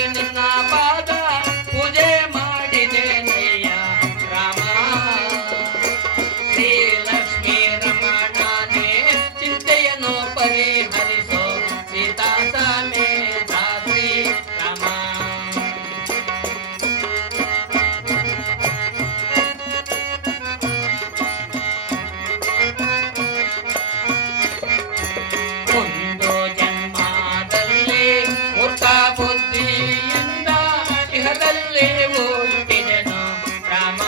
ಮಾಡಿ ನಿನ್ನ ಪಾದ ಪೂಜೆ ಮಾಡಿದೇನಯ್ಯ ರಾಮ. ಶ್ರೀ ಲಕ್ಷ್ಮೀ ರಮಣನೇ ಚಿಂತೆಯನ್ನು ಪರಿಹರಿಸೋ ಸೀತಾ ಸಮೇತ ಶ್ರೀ ರಾಮ. ಒಂದು ಜನ್ಮದಲ್ಲಿ ಮೂರ್ಖ ಬುದ್ಧಿಯಿಂದ ಇಹದಲ್ಲಿ ಹುಟ್ಟಿದೆನು ರಾಮ.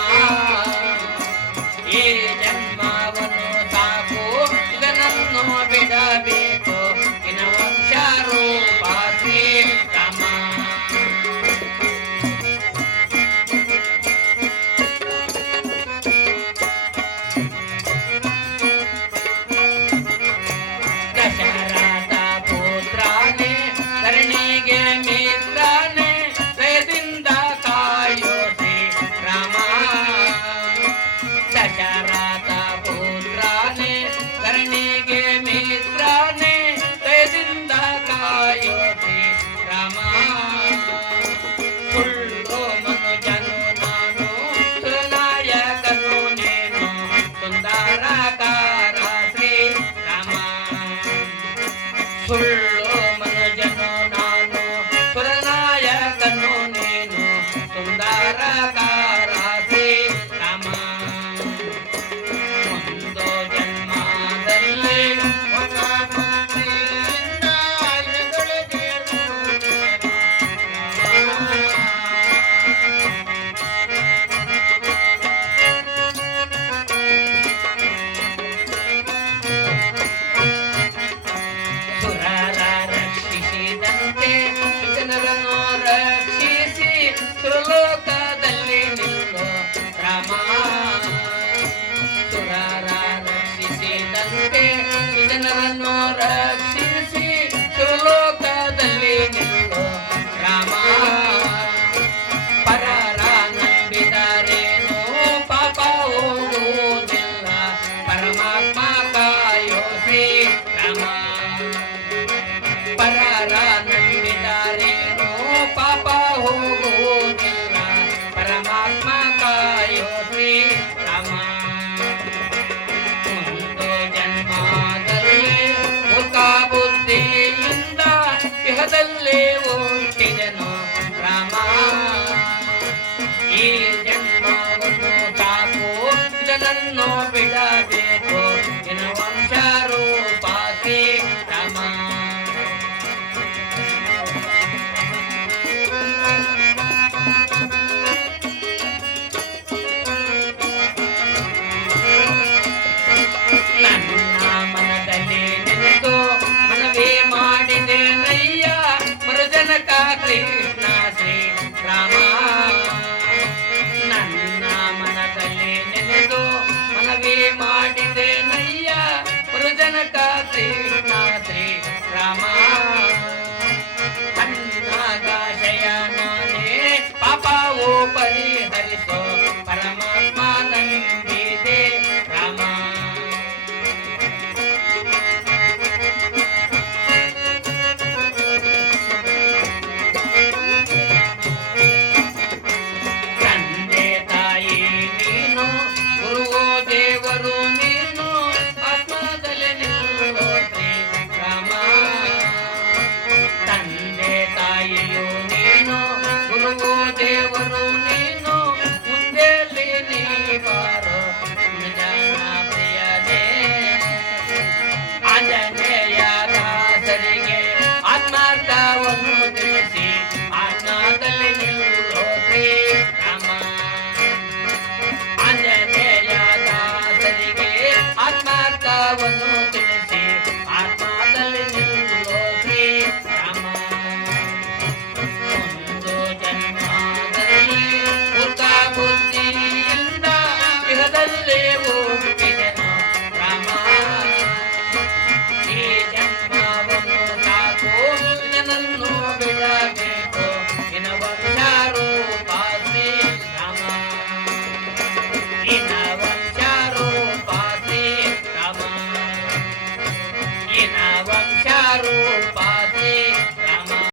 ಈ ಜನ್ಮವನ್ನು ಸಾಕು ಇದನನ್ನು ಬಿಡಬೇಕು ಇನ ವಂಶ ರೂಪ ಶ್ರೀ ರಾಮ. ದಶರಥ ಪುತ್ರನೇ ಧರಣಿಗೆ ಮಿತ್ರನೇ ದಯದಿಂದ ಕಾಯೋ ಶ್ರೀ ರಾಮ. ದಶರಥ ಪುತ್ರನೇ ಧರಣಿಗೆ ಮಿತ್ರನೇ ದಯದಿಂದ ಕಾಯೋ ಶ್ರೀ ರಾಮ. ಸುಳ್ಳು ಮನುಜನು ನಾನು ಸುರನಾಯಕನು ನೀನು ಸುಂದರಕಾರ ಶ್ರೀ ರಾಮ. ಸುಳ್ಳು ಮನುಜನು ನಾನು ಸುರನಾಯಕನು ನೀನು ಸುಂದರಕಾರ ಶ್ರೀ ರಾಮ. ಒಂದು ಜನ್ಮದಲ್ಲಿ ಹೊಸ ಭಕ್ತಿಯಿಂದ ಎದುರಿಗೆ ಸುರರ ರಕ್ಷಿಸಿದಂತೆ ಜನರನ್ನು ರಕ್ಷಿಸಿ ಸುರಲೋಕದಲ್ಲಿ ನಿಲ್ಲೋ ರಾಮ. ಸುರರ ರಕ್ಷಿಸಿದಂತೆ ಜನರನ್ನು ರಕ್ಷಿಸಿ ಸುರಲೋಕದಲ್ಲಿ ನಿಲ್ಲೋ ರಾಮ. ಪರರ ನಂಬಿದರೇನು ಪಾಪ ಹೋಗುವುದಿಲ್ಲ ಪರಮಾತ್ಮ ಕಾಯೋ ಶ್ರೀ ರಾಮ. ಪರರ ನಂಬಿದರೇನು ಪಾಪ ಹೋಗುವುದಿಲ್ಲ ಪರಮಾತ್ಮ ಕಾಯೋ ಶ್ರೀ ರಾಮ. ಒಂದು ಜನ್ಮದಲ್ಲಿ ಮೂರ್ಖ ಬುದ್ಧಿಯಿಂದ ಇಹದಲ್ಲಿ ಹುಟ್ಟಿದೆನು ರಾಮ. ಈ ಜನ್ಮವನ್ನು ಸಾಕು ಇದನನ್ನು ಬಿಡಬೇಕು ಇನ ವಂಶ ರೂಪ ಶ್ರೀ ರಾಮ. ನನ್ನ ಮನದಲ್ಲಿ ನೆನೆದು ಮನವೇ ಮಾಡಿದೆನಯ್ಯ ಮರುಜನಕ ಕೃಷ್ಣ ಶ್ರೀ ರಾಮ. ನನ್ನ ಮನದಲ್ಲಿ ನೆನೆದು ಮನವೇ ಮಾಡಿದೆನಯ್ಯ ಮರುಜನಕ ಕೃಷ್ಣ ಶ್ರೀ ರಾಮ. ಅನ್ನದಾಶಯನೇ ಪಾಪವು ಪರಿಹರಿಸೋ ಪರಮಾತ್ಮ ನಂಬಿದೆ ರಾಮ. ತಂದೆ ತಾಯಿ ನೀನು ಗುರುವೋ ದೇವರು ನೀನು ಆತ್ಮದಲ್ಲಿ ನಿಲ್ಲೋ ಶ್ರೀ ರಾಮ. ತಂದೆ ತಾಯಿಯು ನೀನು ಗುರುವೋ ದೇವರು ನೀನು ಮುಂದೆಲ್ಲಿ ನೀ ಬಾರೋ ಜನ ಪ್ರಿಯನೇ. ಆಂಜನೇಯ ದಾಸರಿಗೆ ಆತ್ಮಾರ್ಥವನ್ನು ತಿಳಿಸಿ ಆತ್ಮದಲ್ಲಿ ನಿಲ್ಲೋ ಶ್ರೀ ರಾಮ. ಆಂಜನೇಯ ದಾಸರಿಗೆ ಆತ್ಮಾರ್ಥವನ್ನು ತಿಳಿಸಿ ಆತ್ಮದಲ್ಲಿ ನಿಲ್ಲೋ ಶ್ರೀ ರಾಮ. ಒಂದು ಜನ್ಮದಲ್ಲಿ ಮೂರ್ಖ ಬುದ್ಧಿಯಿಂದ ಇಹದಲ್ಲಿ ಹುಟ್ಟಿದೆನು ರಾಮ. ಈ ಜನ್ಮವನ್ನು ಸಾಕು ಇದನನ್ನು ಬಿಡಬೇಕು ಇನ ವಂಶ ರೂಪ ಶ್ರೀ ರಾಮ. ಇನ ವಂಶ ರೂಪ ಶ್ರೀ ರಾಮ. ಇನ ವಂಶ ರೂಪ